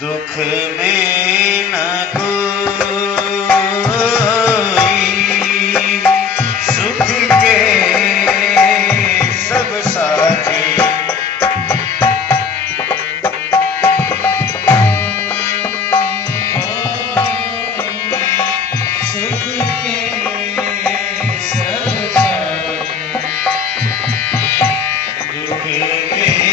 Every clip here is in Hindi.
दुख में न कोई सुख के सब साथी सुख के सब साथी दुख में न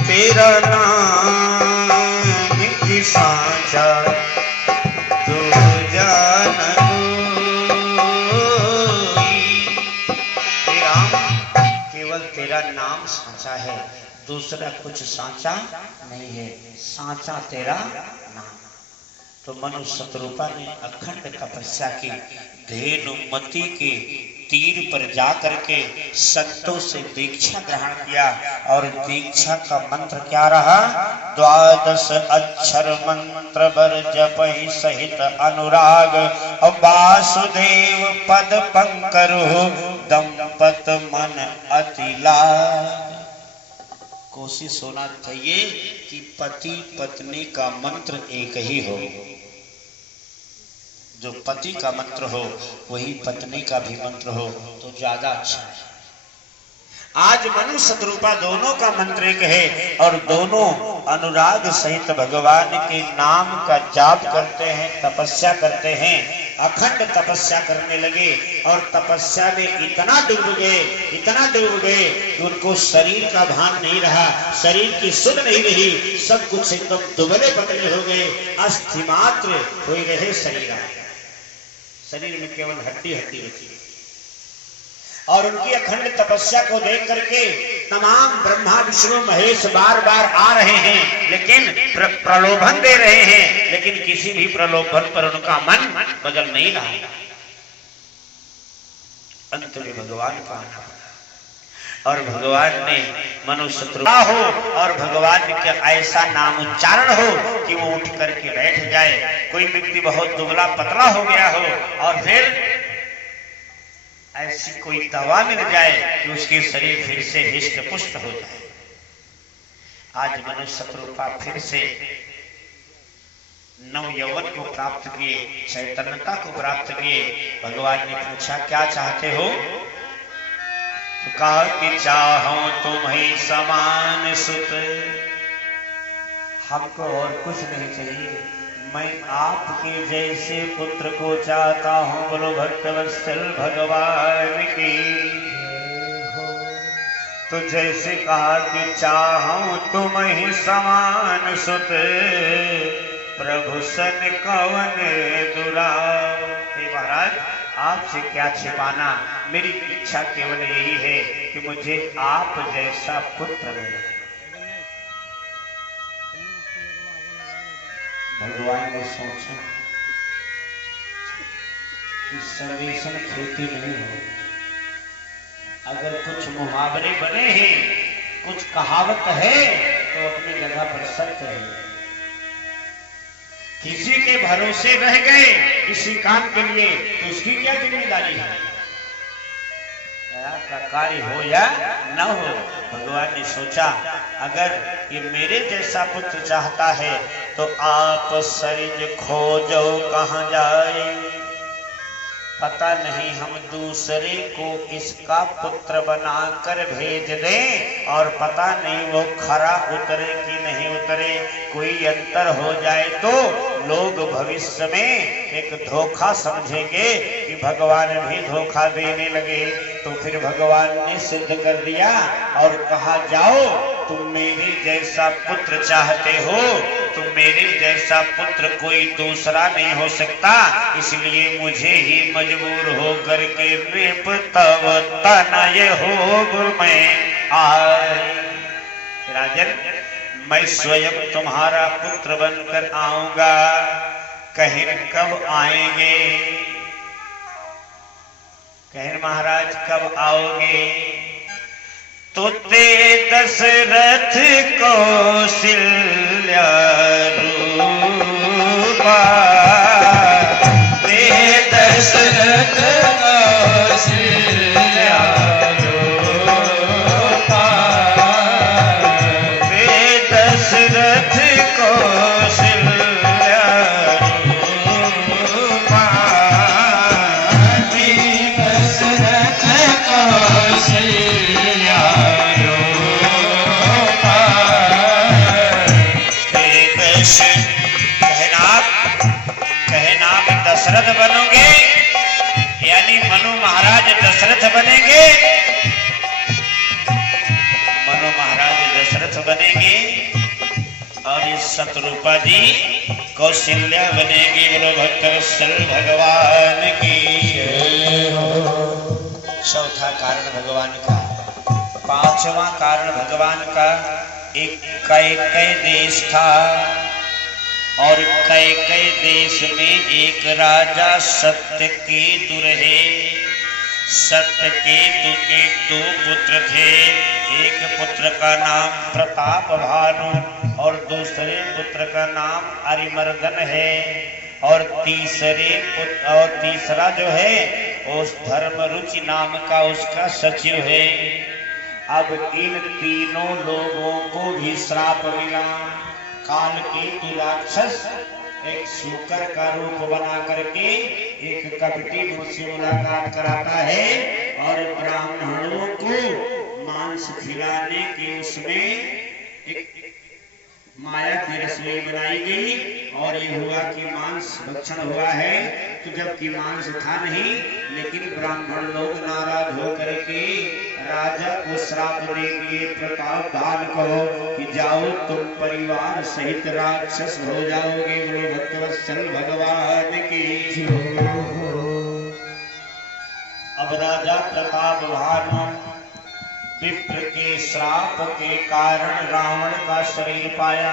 तेरा नाम की साँचा दूजा न कोई। राम केवल तेरा नाम साँचा है, दूसरा कुछ साँचा नहीं है, साँचा तेरा नाम। तो मनु शतरूपा ने अखंड तपस्या की, धेनुमति के तीर पर जाकर के संतों से दीक्षा ग्रहण किया और दीक्षा का मंत्र क्या रहा? 12 अक्षर मंत्र बर जपहि सहित अनुराग वासुदेव पद पंकरु दंपत मन अति लाग। कोशिश होना चाहिए कि पति पत्नी का मंत्र एक ही हो, जो पति का मंत्र हो वही पत्नी का भी मंत्र हो तो ज्यादा अच्छा है। आज मनु शतरूपा दोनों का मंत्र एक है और दोनों अनुराग सहित भगवान के नाम का जाप करते हैं, तपस्या करते हैं, अखंड तपस्या करने लगे और तपस्या में इतना डूब गए कि उनको शरीर का भान नहीं रहा, शरीर की सुध नहीं रही, सब कुछ एकदम दुबले पतले हो गए, अस्थि मात्र हो रहे शरीर में केवल हड्डी बची। और उनकी अखंड तपस्या को देख करके तमाम ब्रह्मा विष्णु महेश बार बार आ रहे हैं, लेकिन प्रलोभन दे रहे हैं, लेकिन किसी भी प्रलोभन पर उनका मन बदल नहीं रहा। अंत में भगवान का आना पड़ा और भगवान ने मनु शत्रुघ्न हो और भगवान का ऐसा नाम उच्चारण हो कि वो उठ करके बैठ जाए। कोई व्यक्ति बहुत दुबला पतला हो गया हो और फिर ऐसी कोई दवा मिल जाए कि उसके शरीर फिर से हिष्ट पुष्ट हो जाए। आज मनु शत्रुघ्न फिर से नव यौवन को प्राप्त किए, चैतन्यता को प्राप्त किए। भगवान ने पूछा क्या चाहते हो? तो कहा कि चाहो तुम्हें समान सुत, हमको और कुछ नहीं चाहिए, मैं आपके जैसे पुत्र को चाहता हूं। बोलो भक्तवत्सल भगवान की। तो जैसे कहा कि चाहो तुम्हें समान सुत, प्रभु सन कवन दुराव। महाराज आपसे क्या छिपाना, मेरी इच्छा केवल यही है कि मुझे आप जैसा पुत्र मिले। भगवान ने सोचा कि सर्वेक्षण खेती नहीं हो, अगर कुछ मुहावरे बने हैं, कुछ कहावत है तो अपनी जगह पर सत्य है। किसी के भरोसे रह गए किसी काम के लिए तो उसकी क्या जिम्मेदारी है? का कार्य हो या न हो, भगवान ने सोचा अगर ये मेरे जैसा पुत्र चाहता है तो आप सरिज खोजो कहां जाए। पता नहीं हम दूसरे को इसका पुत्र बनाकर भेज दें और पता नहीं वो खरा उतरे कि नहीं उतरे, कोई अंतर हो जाए तो लोग भविष्य में एक धोखा समझेंगे कि भगवान भी धोखा देने लगे। तो फिर भगवान ने सिद्ध कर दिया और कहा जाओ तुम मेरे जैसा पुत्र चाहते हो, तुम मेरे जैसा पुत्र कोई दूसरा नहीं हो सकता, इसलिए मुझे ही मजबूर होकर के नृप तव तनय हो मैं आए। राजन मैं स्वयं तुम्हारा पुत्र बनकर आऊंगा, कहीं कब आएंगे? कहीं महाराज कब आओगे? तो ते दशरथ कौशल्या रूपा, वे दशरथ कौशल्या रूपा, वे दशरथ कौशल्या रूपा, वे दशरथ कौशल्या कहना कि दशरथ बनोगे, यानी मनु महाराज दशरथ बनेंगे, मनु महाराज दशरथ बनेंगे और इस शत्रुपा जी कौशल्या बनेंगे। बोलो भक्तवत्सल भगवान की। चौथा कारण भगवान का। पांचवा कारण भगवान का, एक कैकेयी देश था और कैकेयी देश में एक राजा सत्यकेतु रहे। सत्यकेतु के दो पुत्र थे, एक पुत्र का नाम प्रताप भानु और दूसरे पुत्र का नाम अरिमर्दन है, और तीसरा जो है उस धर्मरुचि नाम का उसका सचिव है। अब इन तीनों लोगों को भी श्राप मिला। कालकेतु राक्षस एक शूकर का रूप बना करके एक कपटी मुझसे मुलाकात कराता है और ब्राह्मणों को मांस खिलाने की उसमें एक माया की रसोई बनाई गई और ये हुआ कि मांस भक्षण हुआ है। तो जबकि मांस था नहीं, लेकिन ब्राह्मण लोग नाराज होकर के राजा को श्राप देंगे। प्रताप भान कहो कि जाओ तुम परिवार सहित राक्षस हो जाओगे। बोलो भक्तवत्सल भगवान की। अब राजा प्रताप भान विप्र के श्राप के कारण रावण का शरीर पाया,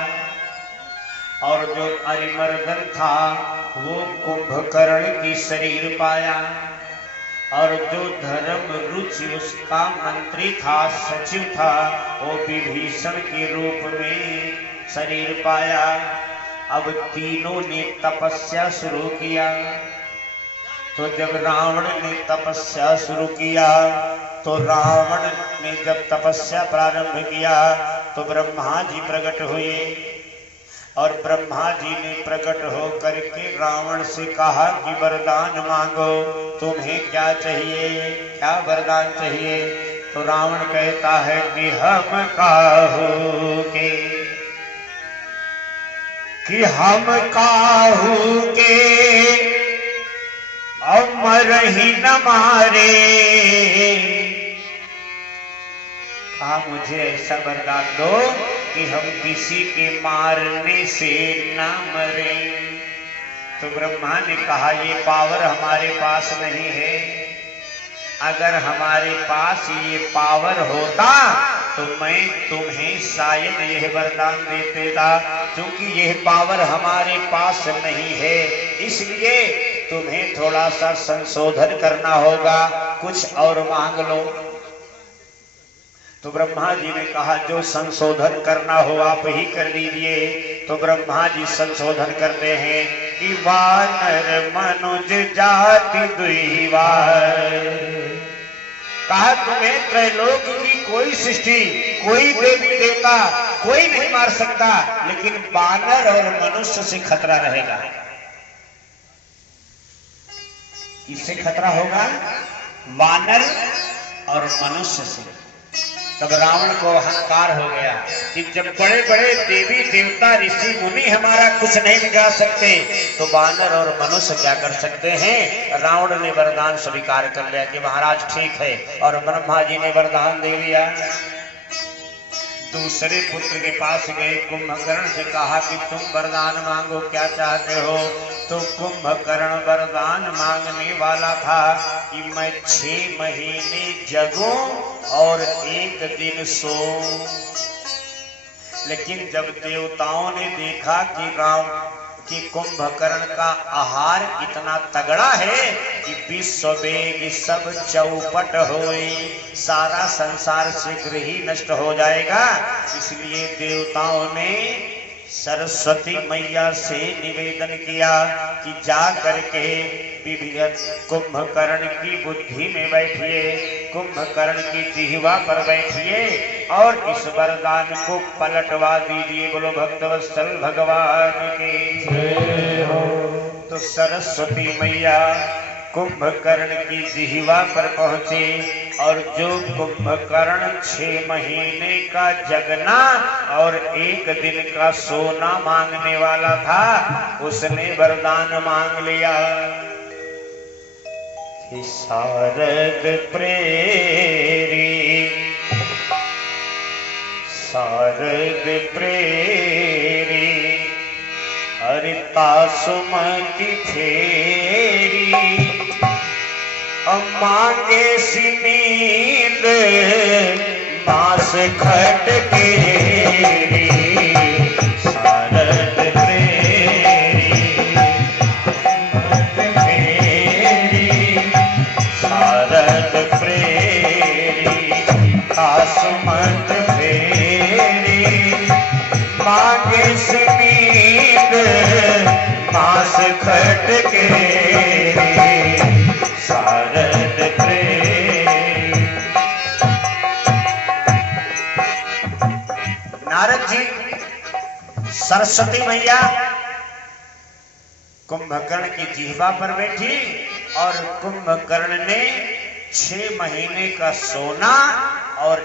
और जो अरिमर्दन था वो कुंभकर्ण की शरीर पाया, और जो धर्म रुचि उसका मंत्री था, सचिव था, वो विभीषण के रूप में शरीर पाया। अब तीनों ने तपस्या शुरू किया। तो जब रावण ने तपस्या शुरू किया, तो रावण ने जब तपस्या प्रारंभ किया तो ब्रह्मा जी प्रकट हुए, और ब्रह्मा जी ने प्रकट होकर के रावण से कहा कि वरदान मांगो, तुम्हें क्या चाहिए, क्या वरदान चाहिए। तो रावण कहता है कि हम काहू के अमर ही न मारे। कहा मुझे ऐसा वरदान दो कि हम किसी के मारने से ना मरे। तो ब्रह्मा ने कहा ये पावर हमारे पास नहीं है। अगर हमारे पास ये पावर होता तो मैं तुम्हें शायद यह वरदान दे देता, क्योंकि यह पावर हमारे पास नहीं है, इसलिए तुम्हें थोड़ा सा संशोधन करना होगा, कुछ और मांग लो। तो ब्रह्मा जी ने कहा जो संशोधन करना हो आप ही कर लीजिए। तो ब्रह्मा जी संशोधन करते हैं कि वानर मनुज जाति दुई बार। कहा तुम्हें त्रैलोक की कोई सृष्टि, कोई देवी देवता कोई नहीं मार सकता, लेकिन वानर और मनुष्य से खतरा रहेगा। किससे खतरा होगा? वानर और मनुष्य से। तब रावण को अहंकार हो गया कि जब बड़े बड़े देवी देवता ऋषि मुनि हमारा कुछ नहीं बिगाड़ सकते, तो वानर और मनुष्य क्या कर सकते हैं। रावण ने वरदान स्वीकार कर लिया कि महाराज ठीक है, और ब्रह्मा जी ने वरदान दे दिया। दूसरे पुत्र के पास गए, कुंभकर्ण से कहा कि तुम वरदान मांगो, क्या चाहते हो। तो कुंभकर्ण वरदान मांगने वाला था कि मैं 6 महीने जगूं और 1 दिन सोऊं। लेकिन जब देवताओं ने देखा कि कुंभकर्ण का आहार इतना तगड़ा है, कि विश्व वेग सब चौपट होए, सारा संसार शीघ्र ही नष्ट हो जाएगा। इसलिए देवताओं ने सरस्वती मैया से निवेदन किया कि जा करके विभिन्न कुंभकर्ण की बुद्धि में बैठिए, कुंभकर्ण की जिह्वा पर बैठिए और इस वरदान को पलटवा दीजिए। बोलो भक्तवत्सल भगवान की जय हो। तो सरस्वती मैया कुंभकर्ण की जिह्वा पर पहुंचे और जो कुंभकर्ण 6 महीने का जगना और 1 दिन का सोना मांगने वाला था, उसने वरदान मांग लिया। शारद प्रेरी, शारद प्रेरी, हरिता सुमति फेरी, मांगे सी नींद बांस खट केरी। शारद प्रेरी शारद प्रेरी आसमत फेरी, मांगे सी नींद बांस खट केरी। शारद प्रेम। नारद जी सरस्वती मैया कुंभकर्ण की जिह्वा पर बैठी और कुंभकर्ण ने 6 महीने का सोना और